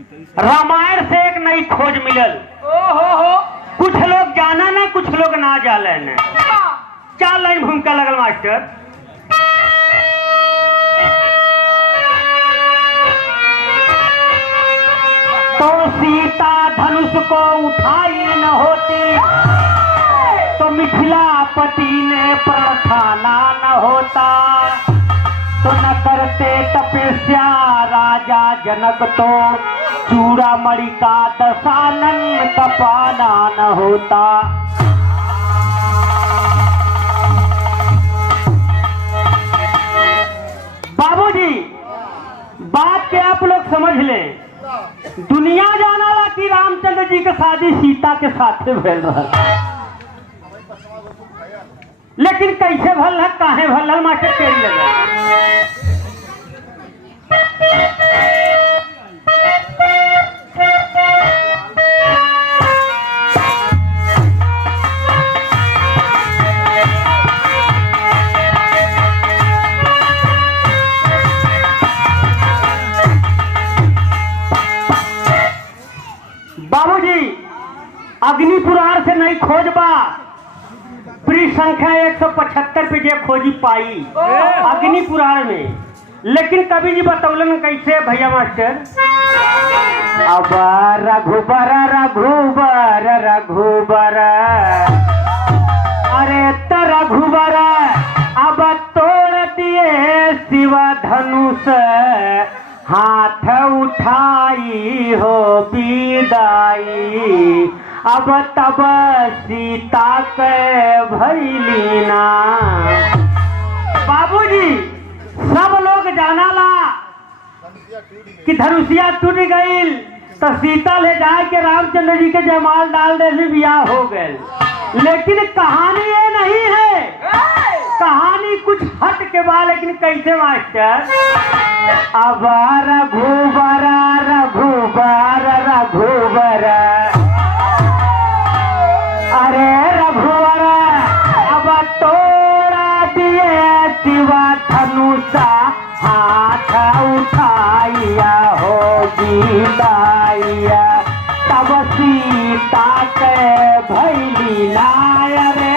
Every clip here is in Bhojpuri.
रामायण से एक नई खोज मिलल। कुछ लोग जाना ना, कुछ लोग ना जाने न। क्या लाइन भूमिका लगल मास्टर? तो सीता धनुष को उठाई न होती, तो मिथिलापति ने प्रार्थना न होता, तो न करते तपस्या राजा जनक, तो चूड़ामणि का दशानन का पाना न होता। बाबूजी, बात के आप लोग समझ लें। दुनिया जाना कि रामचंद्र जी के शादी सीता के साथे भेल रहा, लेकिन कैसे भल है, काहे भल है मास्टर केरी लगा। बाबूजी, अग्नि पुराण से नहीं खोज बा, पृष्ठ संख्या 175 पे जे खोजी पाई अग्नि पुराण में। लेकिन कवि जी बतौलन कैसे भैया मास्टर? अब रघुबर रघुबर रघुबर, अरे त रघुबर अब तोड़ दिए शिव धनुष, हाथ उठाई हो विदाई, अब तब सीता के भैलीना। बाबूजी, सब लोग जानाला कि धनुषिया टूट गई, तो सीता ले जाए के रामचंद्र जी के जयमाल डाल दे, ब्याह हो गए। लेकिन कहानी ये नहीं है, कहानी कुछ हट के बाद। लेकिन कैसे मास्टर? अब रघुबर रघुबर रघुबर, अरे रघुवर अब तोड़ा दिए शिव धनुष, हाथ उठाइया हो विदाइया, तब सीता के भैली नाय रे।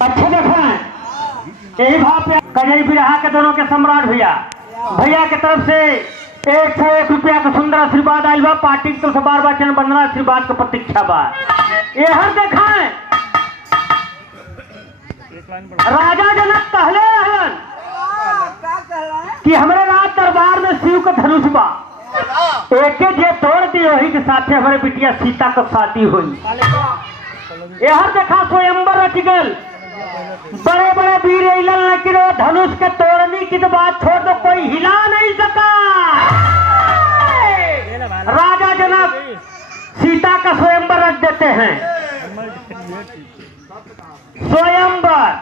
अच्छा देखा यही भाव पे कजई बिरहा के दोनों के सम्राट भैया के तरफ से 101 रुपया का सुंदर आशीर्वाद आयल बा। पार्टी की तरफ से बार बार चरण बंदना आशीर्वाद का प्रतीक्षा बा। ये हर देखा है राजा जनक कहले रहन कि हमारे राज दरबार में शिव का धनुष बा, एक जे तोड़ दी वही के साथे हमारे बिटिया सीता का शादी हुई। यह देखा स्वयंवर रच गल, बड़े बड़े वीर अइलन, लेकिन वो धनुष के तोड़ने की तो बात छोड़ दो, कोई हिला नहीं सका। राजा जनक सीता का स्वयंवर रच देते हैं। स्वयंवर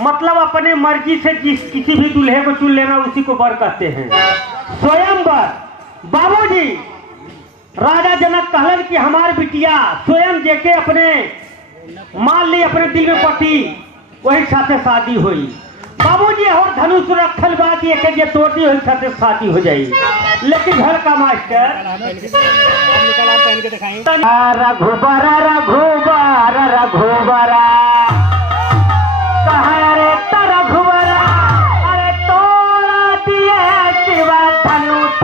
मतलब अपने मर्जी से किसी भी दूल्हे को चुन लेना, उसी को वर कहते हैं स्वयंवर। बाबूजी, राजा जनक कहलन कि हमारी बिटिया स्वयं जेके अपने मान ली अपने दिल में पति, वही साथे शादी हुई। बाबूजी और धनुष रखल बात ये कि तोड़ दी वही साथे शादी हो जाएगी। लेकिन घर का मास्टर रघुबर रघुबर रघुबर, अरे त रघुबर अरे तोड़ दिए शिव धनुष,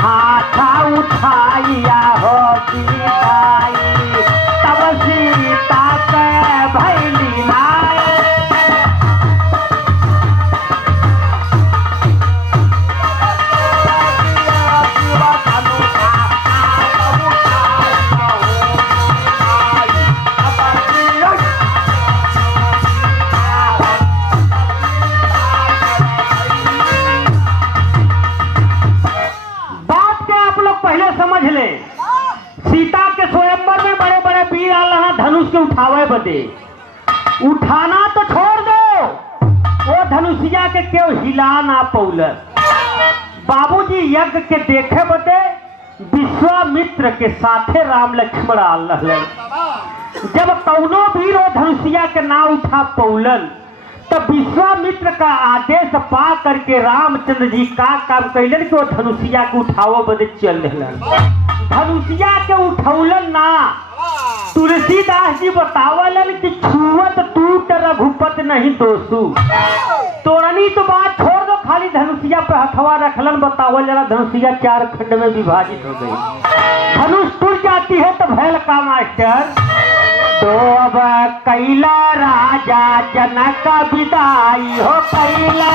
हाथ उठाइया हो विदाई, तब सीता के भैली नाय। उठावे बदे। उठाना तो छोड़ दो, वो धनुषिया के क्यों हिला ना पौलस। बाबूजी यज्ञ के देखे बदे विश्वामित्र के साथे राम लक्ष्मण आल रहलन। जब कौनो वीर वो धनुषिया के ना उठा पौलन, तब विश्वामित्र का आदेश पा करके रामचंद्र जी का काम कैलन कि वो धनुषिया के उठाओ बदे चल रहलन। धनुषिया के उठौलन ना। तुलसीदास जी बतावलन कि छुअत टूट रघुपत नहीं दोषु। तोड़नी तो बात छोड़ दो, खाली धनुषिया पे हथवा रखलन। बतावल जरा, धनुषिया 4 खंड में विभाजित हो गई। धनुष टूट जाती है तो भैल का मास्टर। तो अब कैला राजा जनक विदाई हो कैला।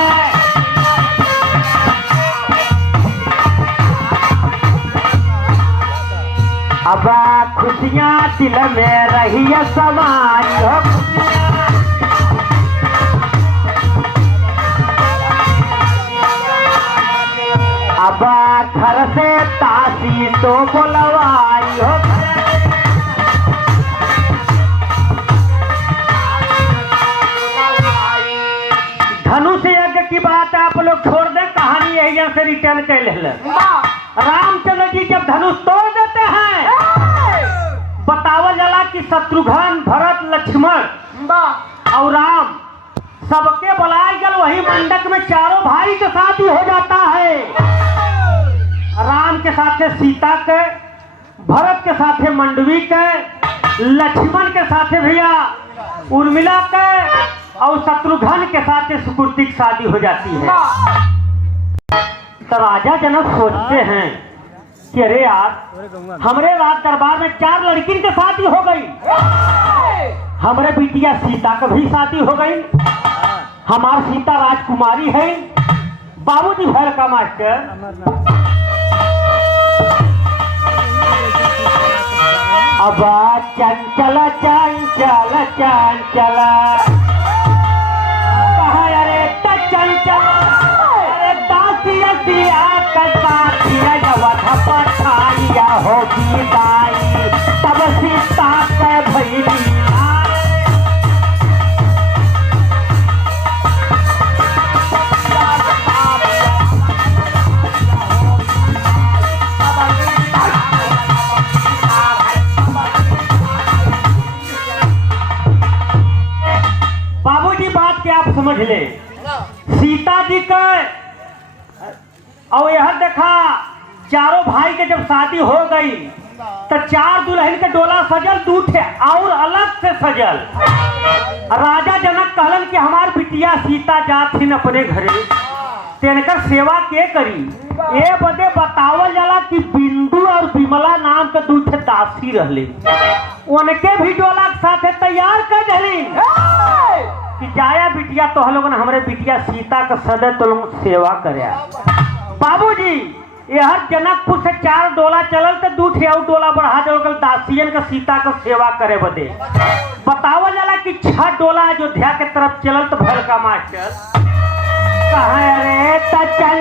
अब खुशियाँ दिल में रही समाई हो। अब घर से तासी तो बुलवाई हो। धनुष यज्ञ की बात आप लोग छोड़ दे, कहानी यही से रिटर्न कर ले। रामचंद्र जी जब धनुष तोड़ देते हैं, बतावल जाला कि शत्रुघ्न, भरत, लक्ष्मण और राम सबके बुलाए गल। वही मंडक में चारों भाई के साथ ही हो जाता है। राम के साथे सीता के, भरत के साथे मंडवी के, लक्ष्मण के साथे भैया उर्मिला के, और शत्रुघ्न के साथे सुकृति की शादी हो जाती है। तो राजा जनक सोचते हैं कि अरे यार, हमरे राज दरबार में 4 लड़किन के शादी हो गई। हमरे बिटिया सीता का भी शादी हो गई। हमार सीता राजकुमारी है। बाबूजी भैर का मास्टर। अब चंचल चंचल चंचल कहा, अरे चंचल, अरे दासिया दिया करता पठाइया हो गीताई। तब सीता के भैली आप समझ ले। सीता जी का और यह देखा, चारों भाई के जब शादी हो गई तो 4 दुल्हन के डोला सजल, 2 थे और अलग से सजल। राजा जनक कहलन कि हमार बिटिया सीता जाथिन अपने घरे, तेनकर सेवा के करी। ए बदे बतावल जाला कि बिंदु और विमला नाम के 2 थे दासी रहले। उनके भी डोला के साथ तैयार कर दिली कि जाया बिटिया तो लोगन हमरे बिटिया सीता का सदा तो लोग सेवा करे। बाबूजी यह जनकपुर से 4 डोला चलल तो 2 ठे और डोला बढ़ा देवल दासियन का सीता का सेवा करे बदे। बतावल जाला कि 6 डोला अयोध्या के तरफ चलल तो भैल का मास्टर कहा, अरे चंचल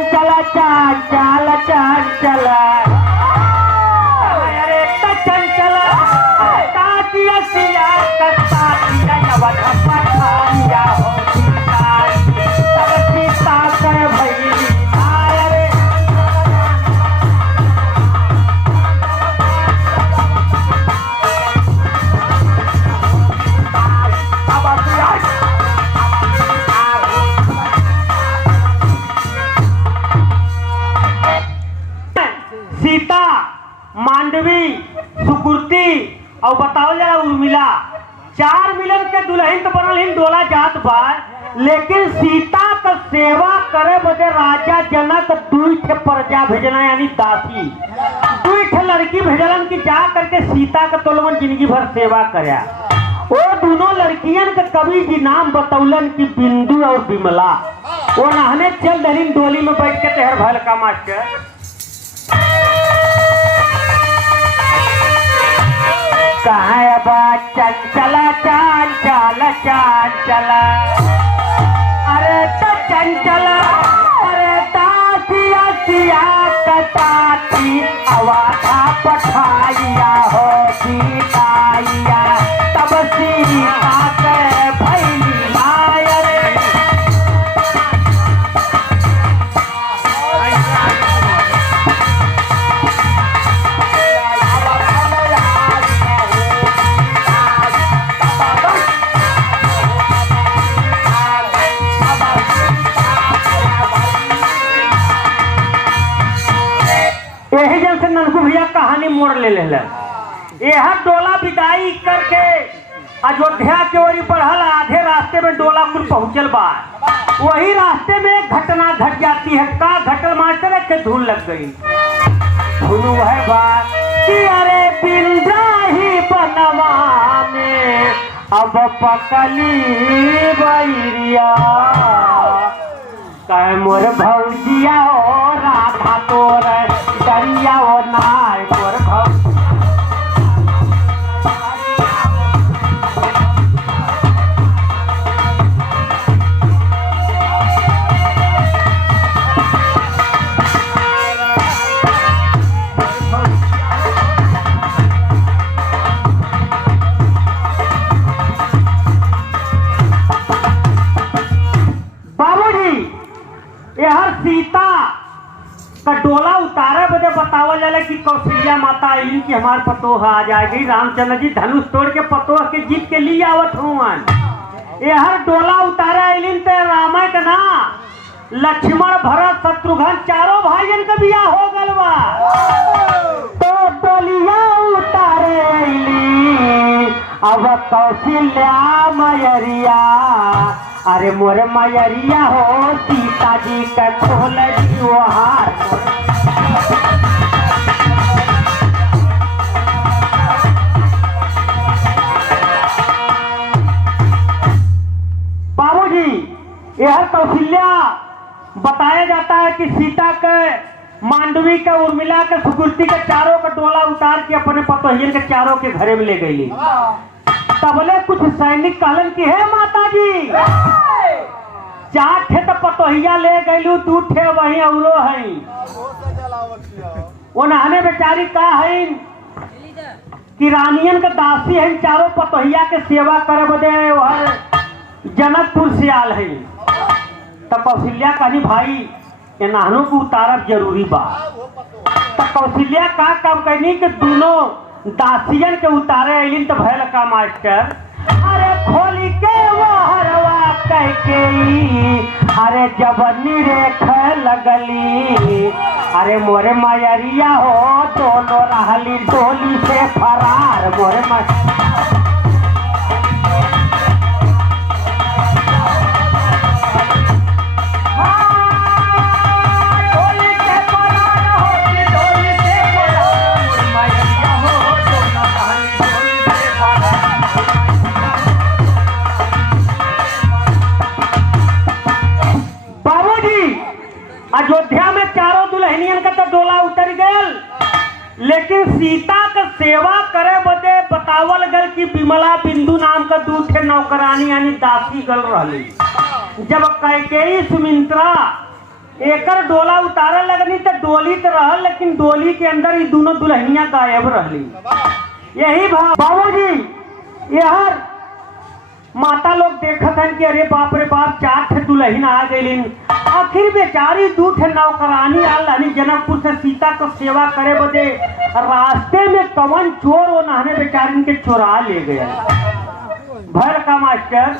चंचल चंचल, अरे चंचल तातिया सिया तातिया अवध पठाइया हो गीताई। तब सीता के भैली आरे। सीता, मांडवी, सुकृति और बताओ जरा उर्मिला, 4 मिलन के दुल्हन तो बनल डोला जात बा। लेकिन सीता का सेवा करे बदे राजा जनक 2 ठे प्रजा भेजना, यानी दासी 2 ठे लड़की भेजलन कि जा करके सीता का तो लोगन जिंदगी भर सेवा करे। वो दोनों लड़कियन के कवि जी नाम बतौलन कि बिंदु और विमला। वो नहने चल दलिन डोली में बैठ के तेहर भैल का मास्टर। कहा चंचल चंचल चंचल, अरे तो चंचल, अरे दासिया सिया कताती अवाधा पठाइया हो गीताइया। तब सी सीता के भैली माया रे। यही जन से ननकू भैया कहानी मोड़ ले ले। यह डोला विदाई करके अयोध्या के ओरी बढ़ल, आधे रास्ते में डोला कुल पहुंचल बा। वही रास्ते में एक घटना घट जाती है। का घटल मास्टर के धूल लग गई। धुन वह बात कि अरे बिंदाही बनवा में अब पकली बैरिया, कह मोर भौजिया ओ राधा तोर दरिया ओ नाय मोर भौ। सीता का डोला उतारे बदे बतावल जाला कि कौशल्या माता आई कि हमार पतोह आ जाएगी। रामचंद्र जी धनुष तोड़ के पतोह के जीत के लिए आवत हुआन। यहर डोला उतारे आइलिन ते रामायण का ना लक्ष्मण भरत शत्रुघ्न चारों भाइयन का बियाह हो गल बा। तो डोलिया उतारे आइली अब कौशल्या मैरिया, अरे मोर मैरिया हो सीता जी का खोल हार। बाबूजी यह कौशल्या बताया जाता है कि सीता के मांडवी के उर्मिला के सुकृति के चारों का डोला उतार के अपने पतोहियन के चारों के घरे में ले गई। तबले कुछ सैनिक कहलन की है माता जी 4 ठे तो पतोहिया ले गईलू, 2 ठे वही औरो है। वो नहने बेचारी का है कि रानियन का दासी है, चारों पतोहिया के सेवा करे बदे वह जनकपुर से आल है। तब कौशल्या कहनी भाई ये नहनों को उतारब जरूरी बा। तब कौशल्या का काम करनी कि दोनों दासियन के उतारे अलिन तो भयल का मास्टर, अरे खोली के वो हरवा कह के अरे जब निरेख लगली, अरे मोरे मैरिया हो दोनों रहली डोली से फरार। मोरे अयोध्या में चारों दुल्हनियन का तो डोला उतर गयल, लेकिन सीता का सेवा करे बदे बतावल गल कि विमला बिंदु नाम का 2 ठे नौकरानी यानी दासी गल रहली। जब कैकेयी सुमित्रा एकर डोला उतारे लगनी तो डोली तो रहल, लेकिन डोली के अंदर ये दोनों दुल्हनियां गायब रहली। यही बाबूजी यह माता लोग देखत हैं कि अरे बाप रे बाप 4 ठे दुल्हन आ गईलिन। आखिर बेचारी 2 ठे नौकरानी आल जनकपुर से सीता को सेवा करे बदे, रास्ते में कवन चोर वो नहने बेचारी के चोरा ले गया। भर का मास्टर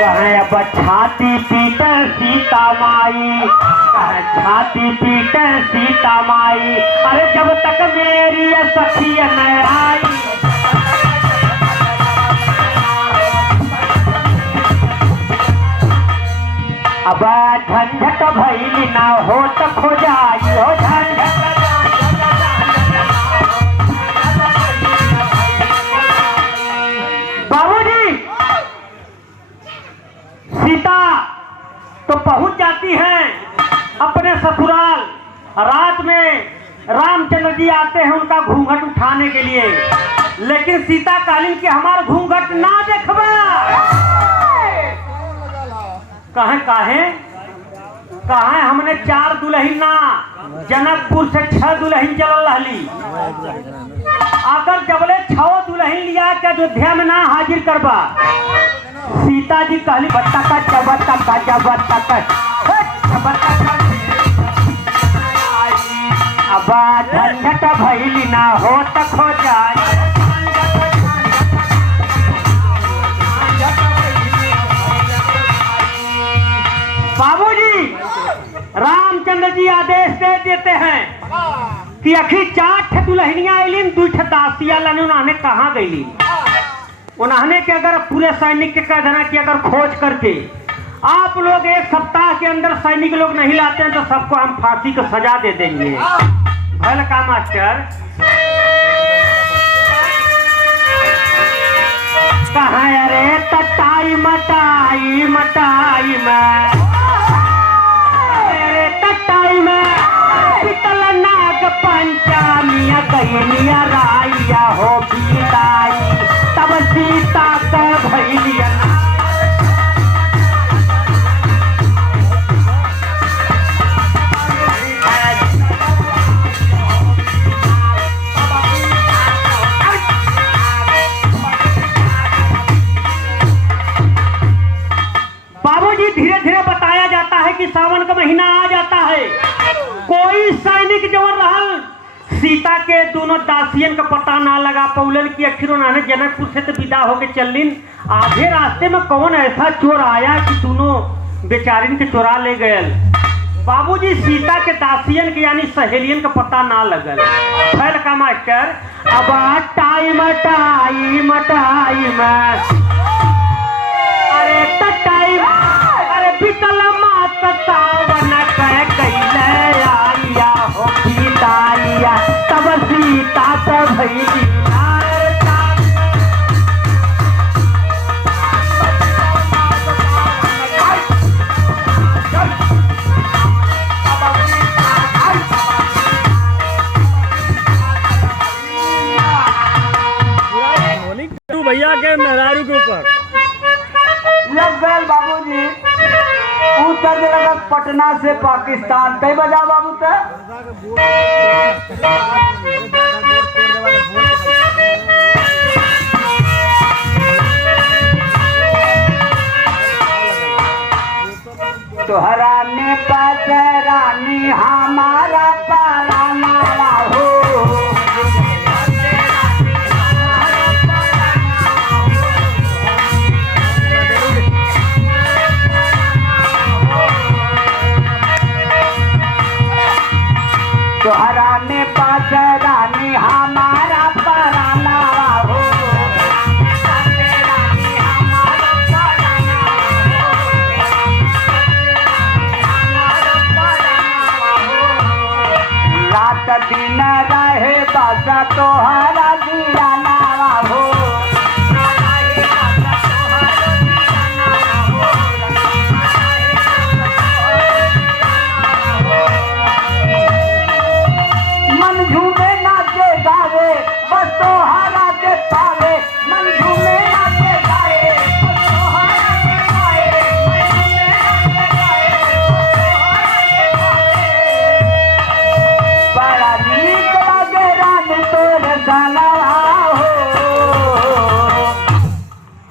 कहे अब छाती पीटर सीता माई, कहे छाती पीटर सीता माई, अरे जब तक मेरी सखी न आई। अब झंझट भैली ना हो तो खोजाई हो झंझट। बाबूजी सीता तो पहुंच जाती हैं अपने ससुराल। रात में रामचंद्र जी आते हैं उनका घूंघट उठाने के लिए, लेकिन सीता कालीन की हमार घूंघट ना देखबा। कहे कहे हमने 4 दुल्हन ना जनकपुर से 6 दुल्हन चल रही। अगर जबले 6 दुल्हन लिया के अयोध्या में ना हाजिर करबा, सीता जी कहली बत्ता का जबत्ता का जबत्ता का अब झंझट भैली ना हो तक हो जाए। बाबूजी रामचंद्र जी आदेश दे देते हैं कि अखी 4 दुल्हनियां आईलीन 2 दासिया लाने। उन्होंने कहाँ गईली? उन्होंने के अगर पूरे सैनिक के कह देना कि अगर खोज करके आप लोग 1 सप्ताह के अंदर सैनिक लोग नहीं लाते हैं तो सबको हम फांसी को सजा दे देंगे। भल का मास्टर कहाँ? अरे तटाई मटाई मटाई में, अरे तटाई में पितल नाग पंचामिया कहनिया राइया हो बिदाई, तब सीता का भैलिया। बाबूजी धीरे धीरे बताया जाता है कि सावन का महीना आ जाता है। कोई सैनिक जवन रहल सीता के दोनों दासियन का पता ना लगा पौलन की। आखिर उन्होंने जनकपुर से तो विदा होके चलिन। आधे रास्ते में कौन ऐसा चोर आया कि दोनों बेचारिन के चोरा ले गए। बाबूजी सीता के दासियन के यानी सहेलियन का पता ना लगल। फैल का मास्टर अब टाइम टाइम टाइम, अरे टाइम अरे पितल मात सावन कह कैले आइया हो बिदाइया, तब सीता तो भैली। भैया के मेहरारू के ऊपर लग गए बाबूजी। उतर लगा पटना से पाकिस्तान कई बजा बाबू ते तोहरा में पास रानी हमारा पाराना हो। तोहरा में पास रानी हमारा पराना हो। रात दिन रहे बस तोहरा दीवाना हो।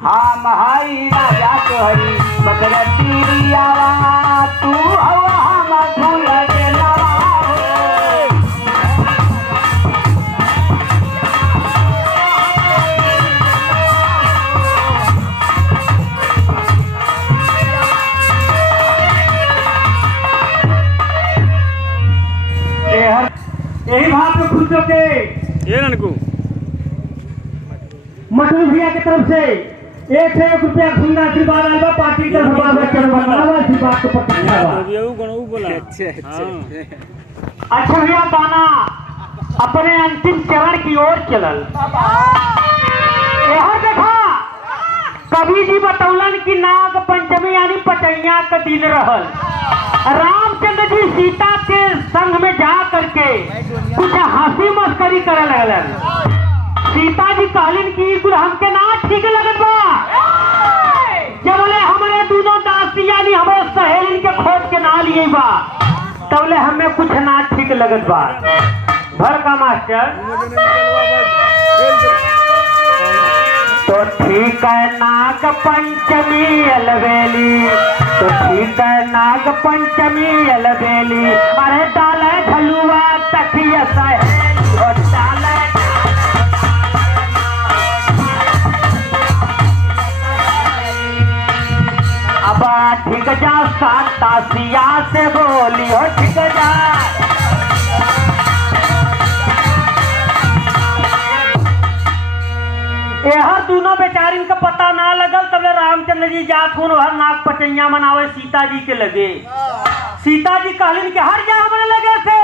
हम हई राजा तोहरी बदरती आवा, तू हवा हम भूल गेला। यही बात में खुश होके ये ननकू मटू भैया की तरफ से 1 रुपया खुला आशीर्वाद आएगा। पार्टी की तरफ आशीर्वाद को बोला। अच्छा भैया गाना अपने अंतिम चरण की ओर चलल। यह देखा कवि जी बतौलन की नाग पंचमी यानी पटैया का दिन रहल। रामचंद्र जी सीता के संग में जा करके कुछ हंसी मस्करी करे लगलन। सीता जी कहलिन की कुल हमके ना ठीक लगत बा, जबले हमारे दोनों दासी यानी हमारे सहेलिन के खोज के ना लिए बा तबले हमें कुछ ना ठीक लगत बा। भर का मास्टर तो ठीक है नाग पंचमी अलबेली, तो ठीक है नाग पंचमी अलबेली, अरे डाले झलुआ तकिया सहेली हो डाले। अब ठीक जा शांता सिया से बोली हो ठीक जा। यह दोनों बेचारिन का पता ना लगल तबले रामचंद्र जी जात हुन हर नाग पचैया मनावे सीता जी के लगे। सीता जी कहलिन कि हर जा हमारे लगे से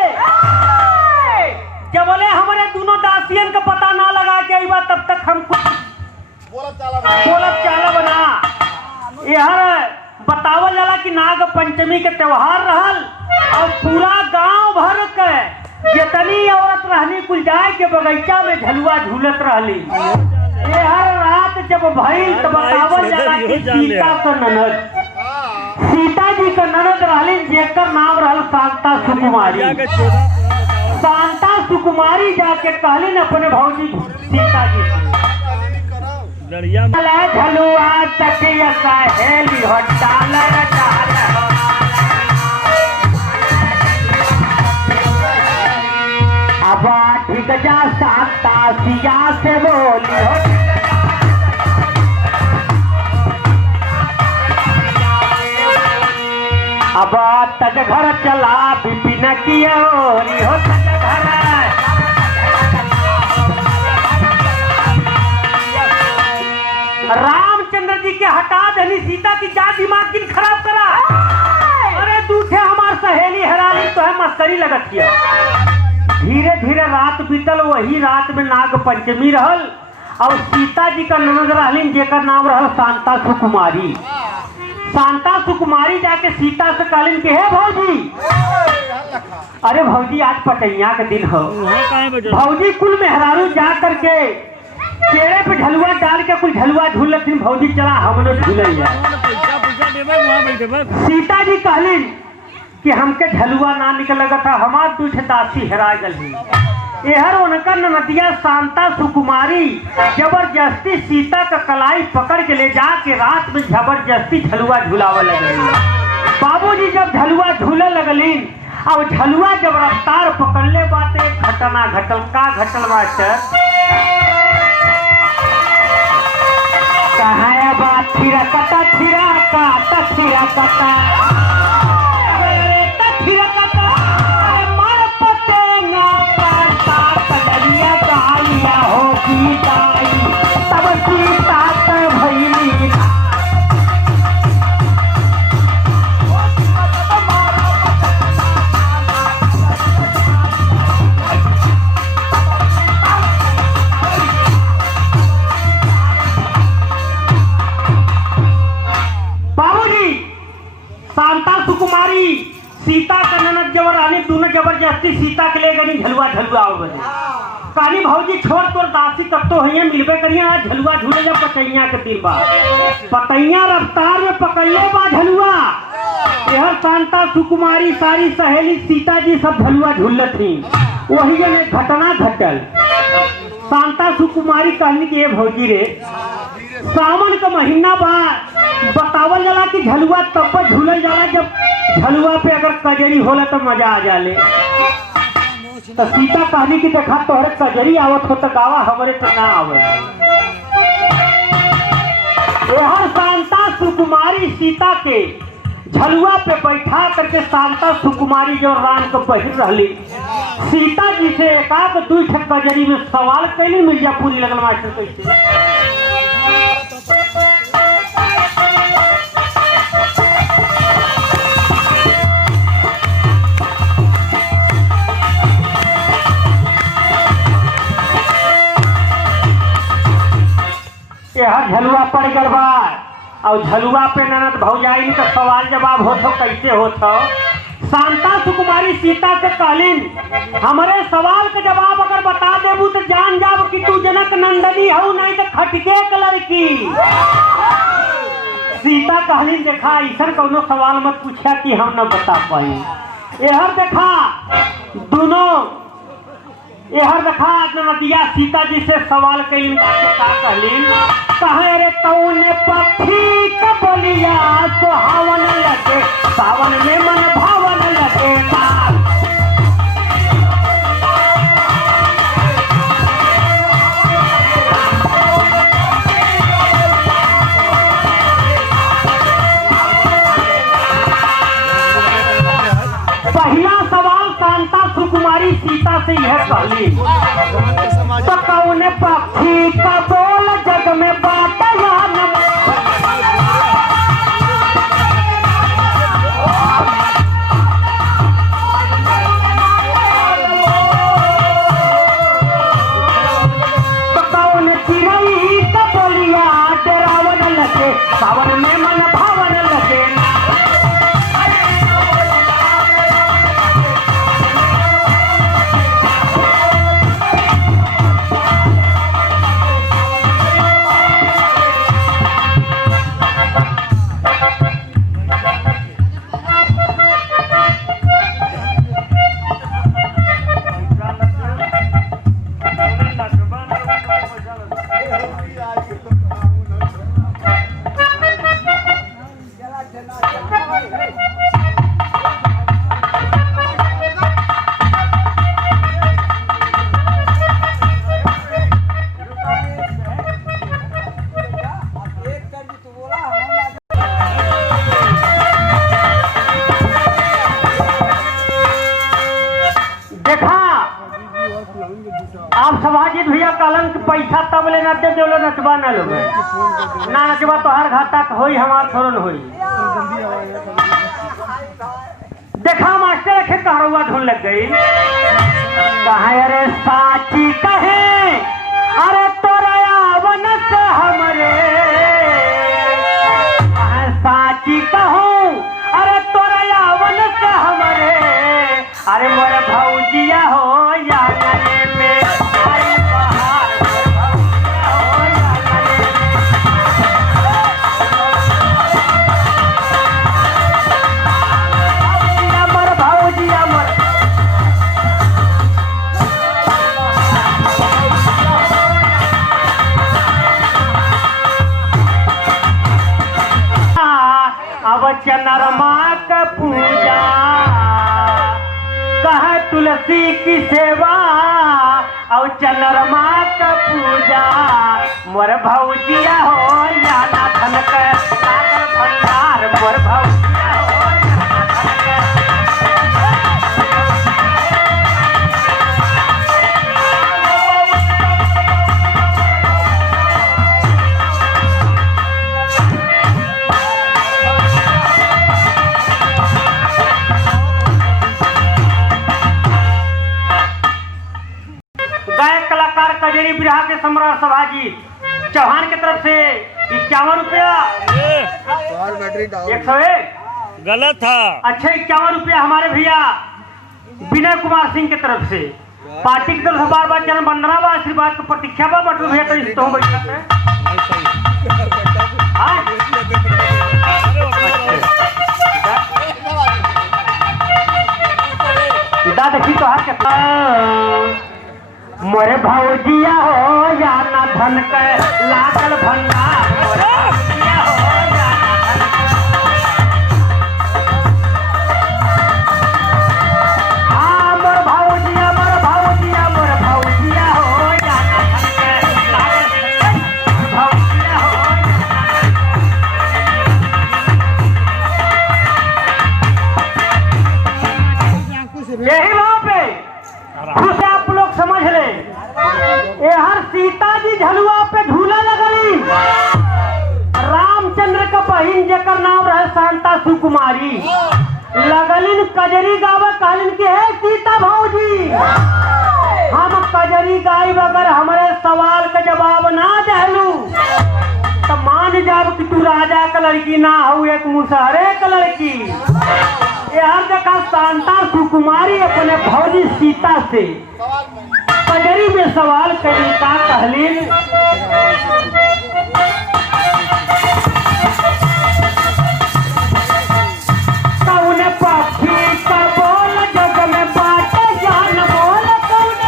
जब बोले हमारे दोनों दासियन का पता ना लगा के आई बात तब तक हम कुछ बोलब चाला बना। यह बतावल जाला कि नाग पंचमी के त्योहार रहल और पूरा गांव भर के जितनी औरत रहनी कुल जाए के बगीचा में झलुआ झूलत रहली। ये हर रात जब भइल तो बतावल जाला कि सीता का ननद, सीता जी का ननद रहली जेकर नाम रहल शांता सुकुमारी। शांता सुकुमारी जाके कहलिन अपने भौजी सीता जी से झलुआ तकिया सहेली हो डाले डाले। अब ठीक जा शांता सिया से बोली हो। अब तज घर चला बिपिन की ओरी हो तज घर। रामचंद्र जी के हटा देनी सीता की जा दिमाग किन खराब करा। अरे दूठे हमार सहेली हराली तो है मस्करी लगत किया। धीरे धीरे रात बीतल, वही रात में नाग पंचमी रहल और सीता जी का ननद रहलिन जेकर नाम रहल शांता सुकुमारी। शांता सुकुमारी जाके सीता से कहलिन कि हे भौजी, अरे भौजी आज पटैया के दिन हो। भौजी कुल मेहरारू जा करके पेड़े पे झलुआ डाल के कुल झलुआ झूल लेकिन भौजी चला हम लोग झूले। सीता जी कहलिन कि हमके झलुआ ना निकल लगा था, हमार दूठे दासी हेरा गई। एहर उनका नदिया शांता सुकुमारी जबरदस्ती सीता का कलाई पकड़ के ले जाके रात में जबरदस्ती झलुआ झुलावे लगली। बाबूजी जब झलुआ झूले लगलिन और झलुआ जब रफ्तार पकड़ले बाते घटना घटल। का घटल मास्टर? कहाया बात थिरकता थिरका थिरकता हो तब सीता भैली। बाबूजी शांता सुकुमारी सीता का ननद जबर रानी दोनों जबरदस्ती सीता के ले गई झलुआ झलुआ और बजे कहानी भौजी छोड़ तोर दासी कब तो है मिलबे करिए। आज झलुआ झूले जब पतैया के दिन बाद पतैया रफ्तार में पकड़ले बा झलुआ। यह शांता सुकुमारी सारी सहेली सीता जी सब झलुआ झूलत थी। वही जन एक घटना घटल। शांता सुकुमारी कहनी कि ये भौजी रे सावन का महीना बाद बतावल जाला कि झलुआ तब पर झूलल जाला जब झलुआ पे अगर कजरी होला तो मजा आ जाले। तो सीता कहनी की देखा तोहरे कजरी आवत हो तो गावा हमरे तो ना आवे। यह शांता सुकुमारी सीता के झलुआ पे बैठा करके शांता सुकुमारी जो राम को बहिर रहली सीता जी से एकाक दू कजरी में सवाल कैली मिर्जापुर लगल मास्टर कैसे। यह झलुआ पड़ गल बा और झलुआ पे ननद भौजाई का सवाल जवाब होतो कैसे होतो। शांता सुकुमारी सीता से कहलिन हमारे सवाल का जवाब अगर बता देबू तो जान जाब कि तू जनक नंदनी हो नहीं तो खटके का लड़की। सीता कहलिन देखा ऐसा कोनो सवाल मत पूछा कि हम न बता पाई। यह देखा दोनों यहर देखा नदिया सीता जी से सवाल कैलिन का कहलिन कहे रे कौन पक्षी का बोलिया सुहावन लगे सावन में मन भावन लगे ताल। पहला सवाल कांता सुकुमारी सीता से यह कहली तो कौन पक्षी का बोल जग में बात तो कौन चिड़ई का बोलिया डरावन लगे सावन में मन भावन लगे। आप सभाजित भैया कहलन कि पैसा तब ले दे जो लो नचबा न लोगे ना नचबा तो हर घाटा हो हमार थोड़न होई। देखा मास्टर रखे कहरुआ धुन लग गई कहे अरे साची कहे अरे तोरा वन से हमरे साची कहूँ अरे तोरा वन से हमरे अरे मोर भौजिया हो या गले में आई बहार मोर भौजिया मोर अब चंद्रमा का पूजा कहे तुलसी की सेवा और चंद्रमा का पूजा मोर भौजिया हो या नाथन के सागर भंडार मोर भौजिया हो या नाथन गायक कलाकार कजरी बिरहा के सम्राट सभाजी चौहान की तरफ से 51 रुपया 101 गलत था। अच्छा 51 रुपया हमारे भैया विनय कुमार सिंह की तरफ से पार्टी की तरफ से बार बार जन्म वंदना व आशीर्वाद की प्रतीक्षा बा बटू भैया तो इस तो दा देखी तो हाथ के मोरे भौजिया हो या ना धन के लागल भंडार मोरे भौजिया हो या ना धन हाँ मोर भौजिया मोर भौजिया मोर भौजिया हो या ना धन के लागल भौजिया हो यही वहाँ पे खुश आप लोग समझ ले ये हर सीता जी झलुआ पे झूला लगली रामचंद्र का बहिन जेकर नाम रहे शांता सुकुमारी लगलिन कजरी गावे कहलिन के हे सीता भौजी हम कजरी गाई अगर हमारे सवाल का जवाब ना दहलू तो मान जाब कि तू राजा का लड़की ना हो एक मुसहरे का लड़की। यार देखा शांता सुकुमारी अपने भौजी सीता से कजरी में सवाल करी का कहलिन कौन पक्षी का बोल जग में बात जान बोल कौन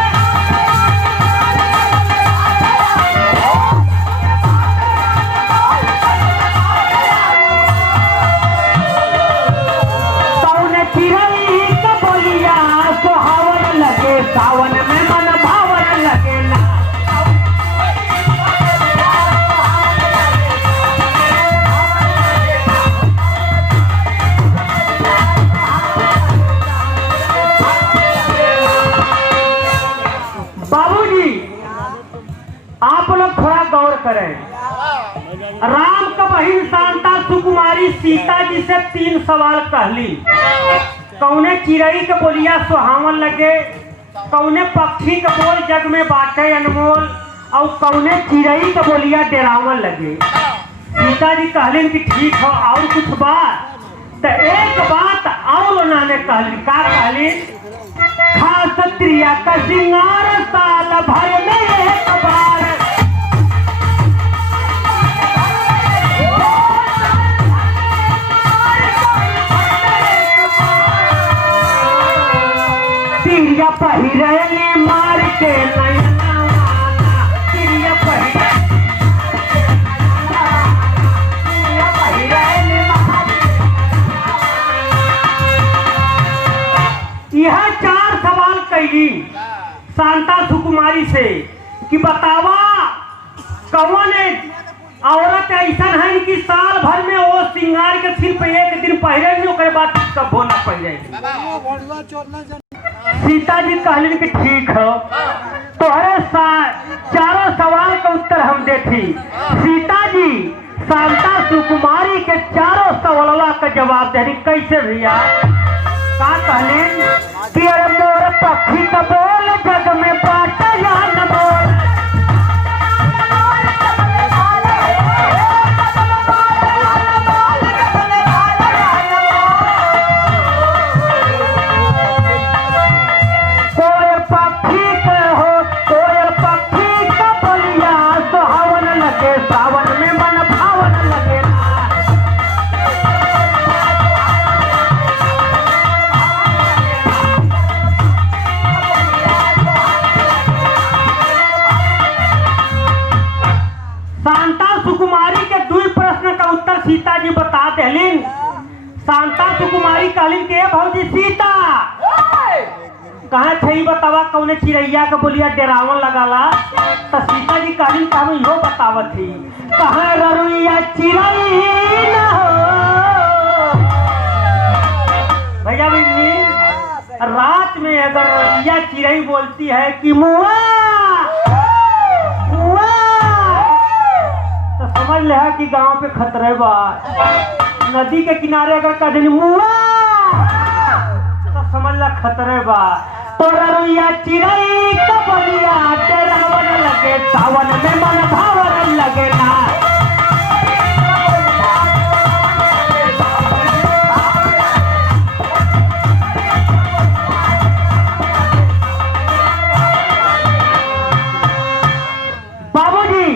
करें। राम का बहिन शांता सुकुमारी सीता जी से 3 सवाल कहली। कौने चिड़ई के बोलिया सुहावन लगे, कौने पक्षी के बोल जग में बाटे अनमोल, और कौने चिड़ई के बोलिया डरावन लगे। सीता जी कहलिन कि ठीक हो, और कुछ बात? तो एक बात और उन्होंने कहलिन। का कहलिन? खास त्रिया का सिंगार साल भर में एक बार। तिरिया पहिरली मार के नैना वाला, तिरिया पहिरली मार। यह 4 सवाल कैली शांता सुकुमारी से कि बतावा कौन औरत ऐसा है कि साल भर में वो सिंगार के सिर्फ एक दिन पहले ओकरे बाद कब होना पड़ जाएगी। सीता जी कहलिन कि ठीक है, तोहरे 4 सवाल का उत्तर हम देती। सीता जी शांता सुकुमारी के 4 सवालों का जवाब देनी। कैसे भैया? का कहलिन कि अरे मोर पक्षी का बोल जग में बाटा या न बोल। कोयल पक्षी के हो, कोयल पक्षी का बोलिया सुहावन लगे, सावन में मन भावन लगे। शांता सुकुमारी के 2 प्रश्न का उत्तर सीता जी बता देलिन। शांता सुकुमारी कहलिन के भौजी सीता कहाँ छई बतावा कौने चिड़ैया के बोलिया डरावन लगाला। तो सीता जी कहलिन का हम इहो बतावत थी। कहाँ ररुइया चिड़ई न हो। भैया बिन्नी, रात में अगर ररुइया चिड़ई बोलती है कि मुआ मुआ, तो समझ ले कि गांव पे खतरे बा। नदी के किनारे अगर कह देनी मुआ, तो समझ ला खतरे बा। तो ररुइया चिड़ई का बोलिया डरावन लगे, सावन में मन भावन लगे ना। बाबूजी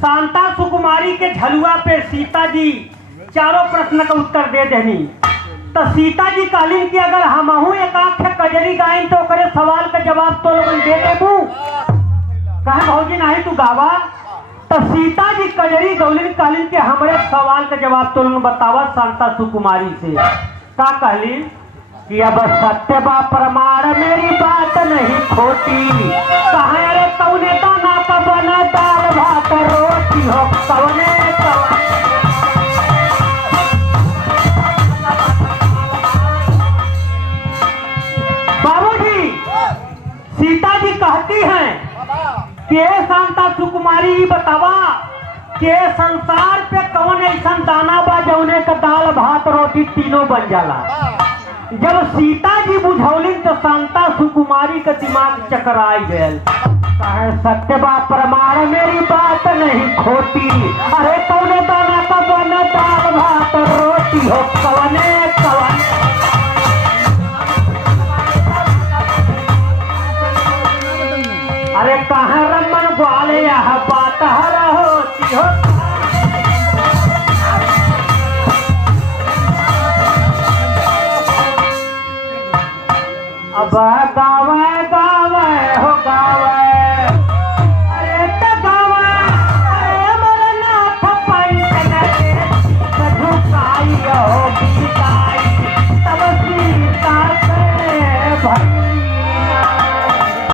शांता सुकुमारी के झलुआ पे सीता जी 4 प्रश्न का उत्तर दे देनी। तो सीता जी कहलिन कि अगर हमहू एक आंख कजरी गाइन तो ओकरे सवाल का जवाब तो लोगन दे देबू। कहे भौजी नहीं तू गावा। तो सीता जी कजरी गौलिन कहलिन कि हमारे सवाल का जवाब तो लोगन बतावा शांता सुकुमारी से। का कहलिन कि अब सत्य बा प्रमाण मेरी बात नहीं खोटी। कहे रे कौने दाना का बना दाल भात रोटी हो, कौने सीता जी कहती हैं कि शांता सुकुमारी बतावा कि संसार पे कौन ऐसा दाना बा जौने का दाल भात रोटी तीनों बन जाला। जब सीता जी बुझौलिन तो शांता सुकुमारी का दिमाग चकराई गयल। कहे सत्य बा प्रमाण मेरी बात नहीं खोटी। अरे कौने दाना का बना दाल भात रोटी हो, कवने कवने। अरे कहाँ रमन ग्वाले यह बात हर होती हो। अब गाँव